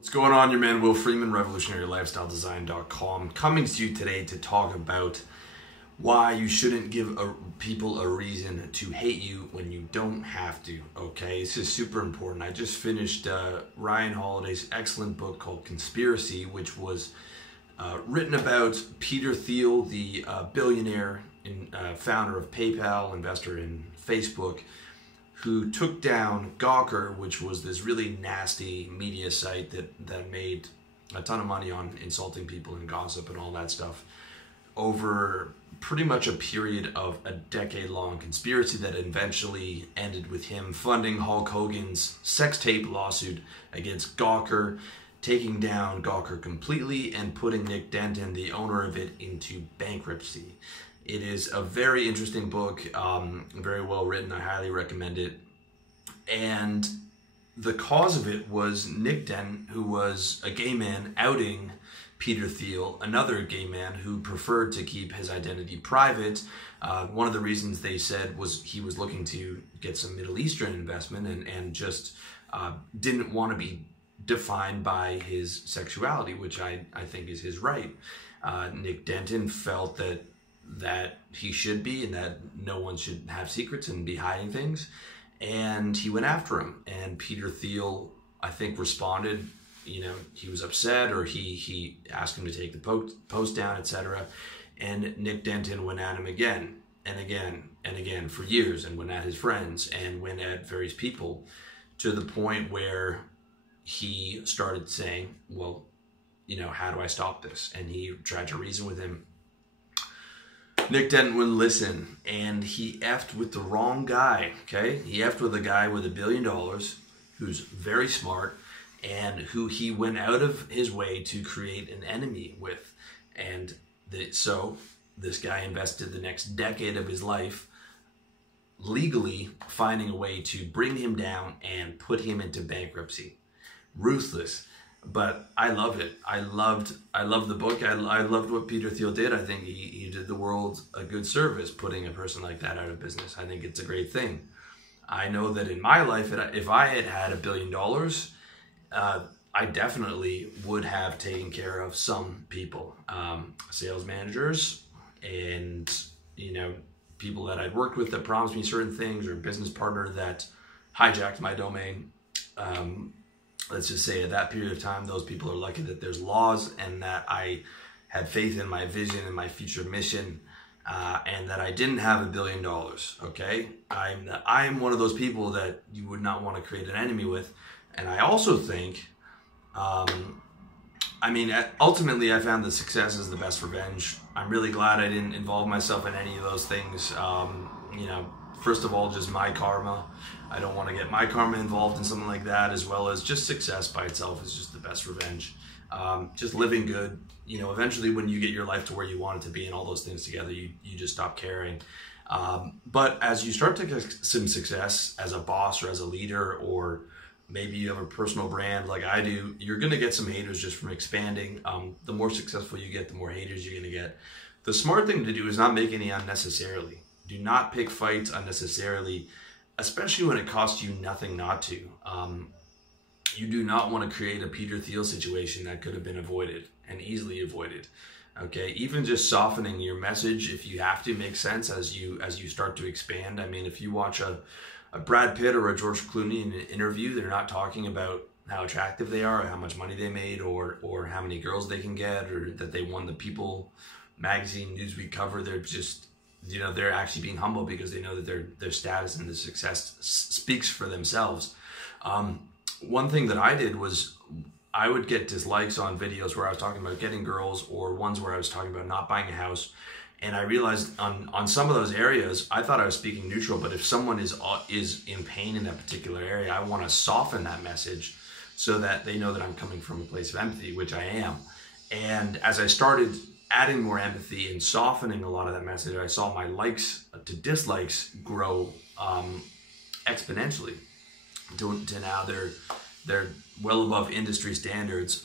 What's going on? Your man Will Freeman, RevolutionaryLifestyleDesign.com, coming to you today to talk about why you shouldn't give people a reason to hate you when you don't have to, okay? This is super important. I just finished Ryan Holiday's excellent book called Conspiracy, which was written about Peter Thiel, the billionaire and founder of PayPal, investor in Facebook, who took down Gawker, which was this really nasty media site that made a ton of money on insulting people and gossip and all that stuff, over pretty much a period of a decade-long conspiracy that eventually ended with him funding Hulk Hogan's sex tape lawsuit against Gawker, taking down Gawker completely and putting Nick Denton, the owner of it, into bankruptcy. It is a very interesting book, very well written. I highly recommend it. And the cause of it was Nick Denton, who was a gay man, outing Peter Thiel, another gay man who preferred to keep his identity private. One of the reasons they said was he was looking to get some Middle Eastern investment and just didn't want to be defined by his sexuality, which I think is his right. Nick Denton felt that he should be, and that no one should have secrets and be hiding things, and he went after him. And Peter Thiel, I think, responded. You know, he was upset, or he asked him to take the post down, etc. And Nick Denton went at him again and again and again for years, and went at his friends and went at various people, to the point where he started saying, well, you know, how do I stop this? And he tried to reason with him. Nick Denton wouldn't listen, and he effed with the wrong guy, okay? He effed with a guy with $1 billion who's very smart and who he went out of his way to create an enemy with. And so this guy invested the next decade of his life legally finding a way to bring him down and put him into bankruptcy. Ruthless. But I loved it. I loved the book. I loved what Peter Thiel did. I think he did the world a good service putting a person like that out of business. I think it's a great thing. I know that in my life, if I had had $1 billion, I definitely would have taken care of some people, sales managers, and people that I'd worked with that promised me certain things, or a business partner that hijacked my domain. Let's just say at that period of time, those people are lucky that there's laws, and that I had faith in my vision and my future mission, and that I didn't have $1 billion, okay? I'm one of those people that you would not want to create an enemy with. And I also think, ultimately I found that success is the best revenge. I'm really glad I didn't involve myself in any of those things. First of all, just my karma. I don't want to get my karma involved in something like that, as well as just success by itself is just the best revenge. Just living good. Eventually when you get your life to where you want it to be and all those things together, you just stop caring. But as you start to get some success as a boss or as a leader, or maybe you have a personal brand like I do, you're going to get some haters just from expanding. The more successful you get, the more haters you're going to get. The smart thing to do is not make any unnecessarily. Do not pick fights unnecessarily, especially when it costs you nothing not to. You do not want to create a Peter Thiel situation that could have been avoided and easily avoided. Okay, even just softening your message, if you have to, make sense as you start to expand. I mean, if you watch a Brad Pitt or a George Clooney in an interview, they're not talking about how attractive they are, or how much money they made, or how many girls they can get, or that they won the People magazine Newsweek cover. They're just, they're actually being humble because they know that their status and the success speaks for themselves. One thing that I did was I would get dislikes on videos where I was talking about getting girls, or ones where I was talking about not buying a house. And I realized on some of those areas, I thought I was speaking neutral, but if someone is in pain in that particular area, I want to soften that message so that they know that I'm coming from a place of empathy, which I am. And as I started adding more empathy and softening a lot of that message, I saw my likes to dislikes grow exponentially to now they're well above industry standards,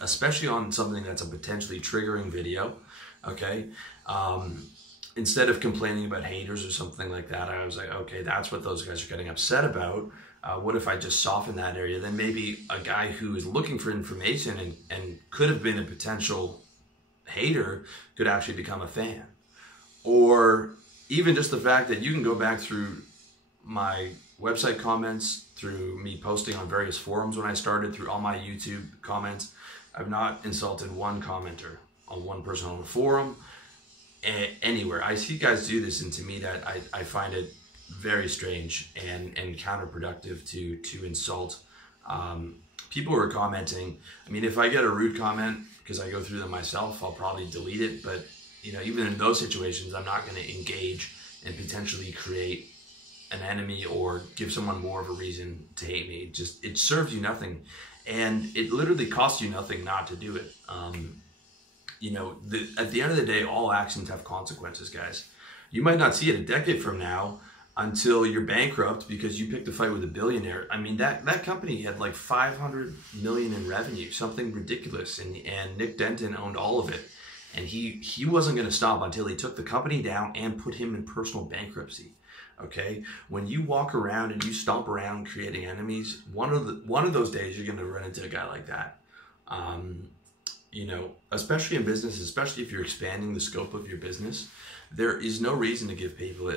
especially on something that's a potentially triggering video. Okay, instead of complaining about haters or something like that, I was like, okay, that's what those guys are getting upset about. What if I just soften that area? Then maybe a guy who is looking for information and could have been a potential hater could actually become a fan. Or even just the fact that you can go back through my website comments, through me posting on various forums when I started, through all my YouTube comments. I've not insulted one commenter on one person on the forum, anywhere. I see guys do this, and to me that I find it very strange and counterproductive to insult people who are commenting. I mean, if I get a rude comment, because I go through them myself, I'll probably delete it. But you know, even in those situations, I'm not going to engage and potentially create an enemy or give someone more of a reason to hate me. It serves you nothing, and it literally costs you nothing not to do it. You know, at the end of the day, all actions have consequences, guys. You might not see it a decade from now until you're bankrupt because you picked a fight with a billionaire. I mean, that company had like 500 million in revenue, something ridiculous, and Nick Denton owned all of it. And he wasn't going to stop until he took the company down and put him in personal bankruptcy. Okay, when you walk around and you stomp around creating enemies, one of those days you're going to run into a guy like that. You know, especially in business, especially if you're expanding the scope of your business, there is no reason to give people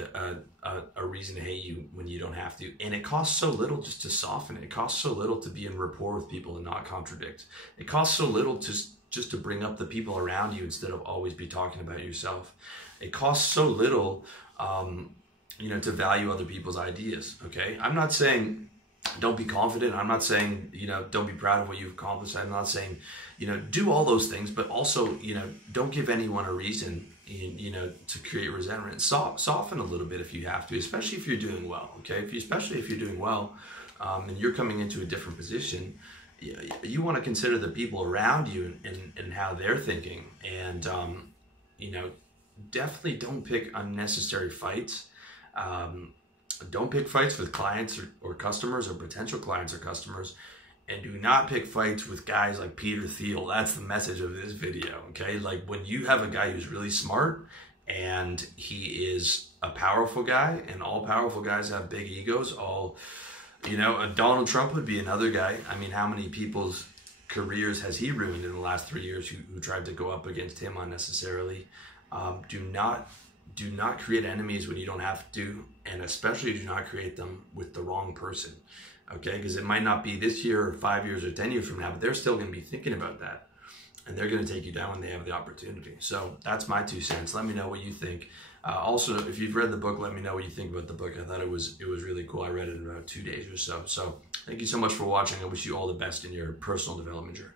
a reason to hate you when you don't have to. And it costs so little just to soften it. It costs so little to be in rapport with people and not contradict. It costs so little just to bring up the people around you instead of always be talking about yourself. It costs so little, you know, to value other people's ideas. Okay, I'm not saying don't be confident. I'm not saying, you know, don't be proud of what you've accomplished. I'm not saying, you know, do all those things, but also, you know, don't give anyone a reason, you know, to create resentment. Soften a little bit if you have to, especially if you're doing well. Okay, especially if you're doing well, and you're coming into a different position, you want to consider the people around you and how they're thinking. And you know, definitely don't pick unnecessary fights. Don't pick fights with clients or customers or potential clients or customers, and do not pick fights with guys like Peter Thiel. That's the message of this video, okay? Like, when you have a guy who's really smart and he is a powerful guy, and all powerful guys have big egos, you know, Donald Trump would be another guy. I mean, how many people's careers has he ruined in the last 3 years who tried to go up against him unnecessarily? Do not create enemies when you don't have to, and especially do not create them with the wrong person, okay? Because it might not be this year or 5 years or 10 years from now, but they're still going to be thinking about that, and they're going to take you down when they have the opportunity. So that's my 2 cents. Let me know what you think. Also, if you've read the book, let me know what you think about the book. I thought it was really cool. I read it in about 2 days or so. So thank you so much for watching. I wish you all the best in your personal development journey.